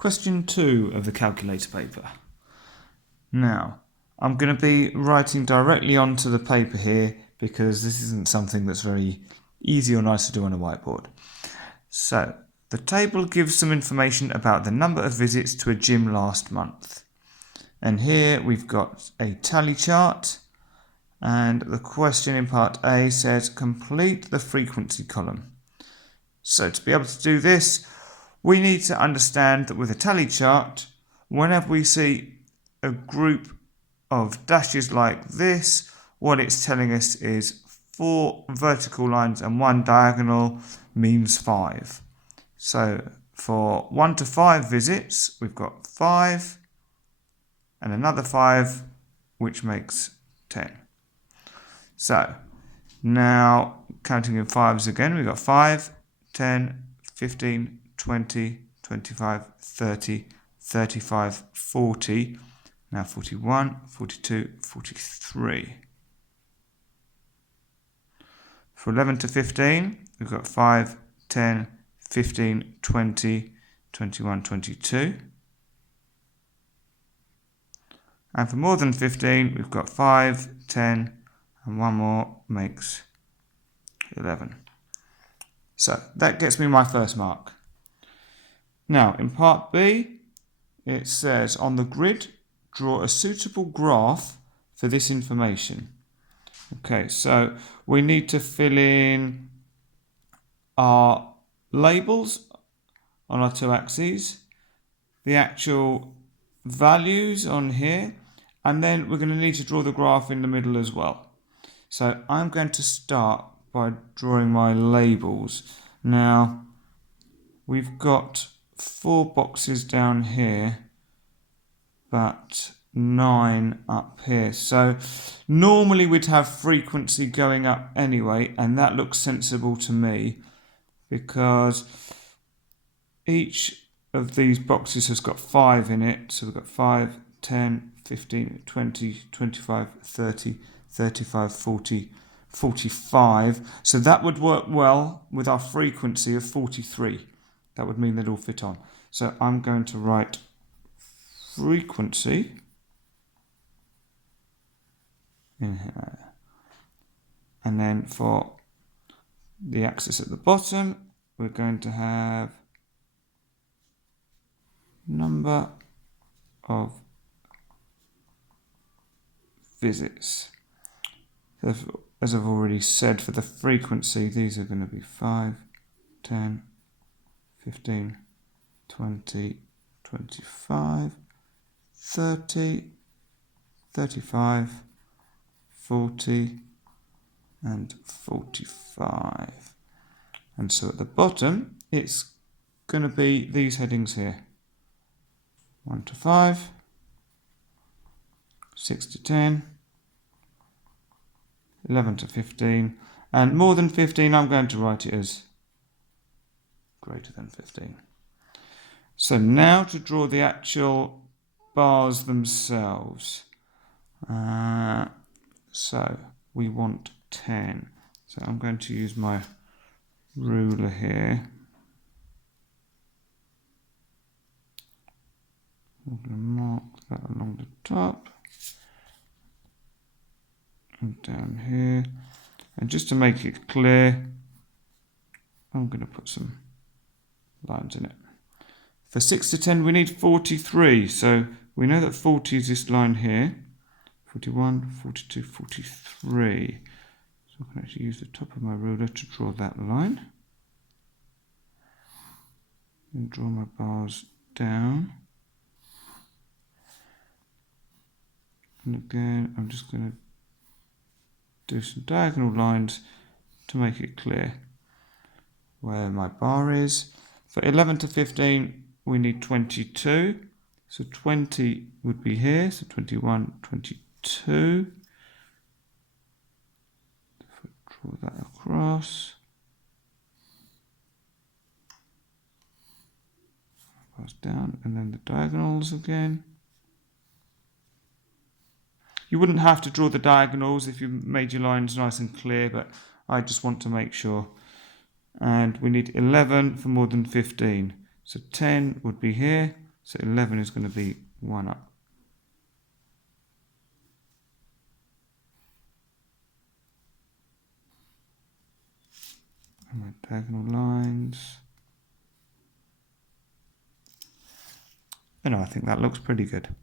Question 2 of the calculator paper. Now, I'm going to be writing directly onto the paper here because this isn't something that's very easy or nice to do on a whiteboard. So, the table gives some information about the number of visits to a gym last month. And here we've got a tally chart, and the question in part A says complete the frequency column. So to be able to do this, we need to understand that with a tally chart, whenever we see a group of dashes like this, what it's telling us is 4 vertical lines and 1 diagonal means 5. So for 1 to 5 visits, we've got 5 and another 5, which makes 10. So now counting in 5s again, we've got 5, 10, 15, 20, 25, 30, 35, 40, now 41, 42, 43. For 11 to 15, we've got 5, 10, 15, 20, 21, 22. And for more than 15, we've got 5, 10, and one more makes 11. So that gets me my first mark. Now, in part B, it says on the grid, draw a suitable graph for this information. Okay, so we need to fill in our labels on our 2 axes, the actual values on here, and then we're going to need to draw the graph in the middle as well. So I'm going to start by drawing my labels. Now, we've got 4 boxes down here, but 9 up here. So normally we'd have frequency going up anyway, and that looks sensible to me because each of these boxes has got 5 in it. So we've got 5, 10, 15, 20, 25, 30, 35, 40, 45. So that would work well with our frequency of 43. That would mean they'd all fit on. So I'm going to write frequency in here. And then for the axis at the bottom, we're going to have number of visits. As I've already said, for the frequency, these are going to be 5, 10, 15, 20, 25, 30, 35, 40, and 45. And so at the bottom, it's going to be these headings here. 1 to 5, 6 to 10, 11 to 15, and more than 15 I'm going to write it as greater than 15. So now to draw the actual bars themselves. So we want 10. So I'm going to use my ruler here. I'm going to mark that along the top and down here. And just to make it clear, I'm going to put some lines in it. For 6 to 10, we need 43. So we know that 40 is this line here. 41, 42, 43. So I can actually use the top of my ruler to draw that line. And draw my bars down. And again, I'm just going to do some diagonal lines to make it clear where my bar is. For 11 to 15, we need 22. So 20 would be here. So 21, 22. If I draw that across. Bars down, and then the diagonals again. You wouldn't have to draw the diagonals if you made your lines nice and clear, but I just want to make sure. And we need 11 for more than 15. So 10 would be here, So 11 is going to be 1 up. And my diagonal lines. I think that looks pretty good.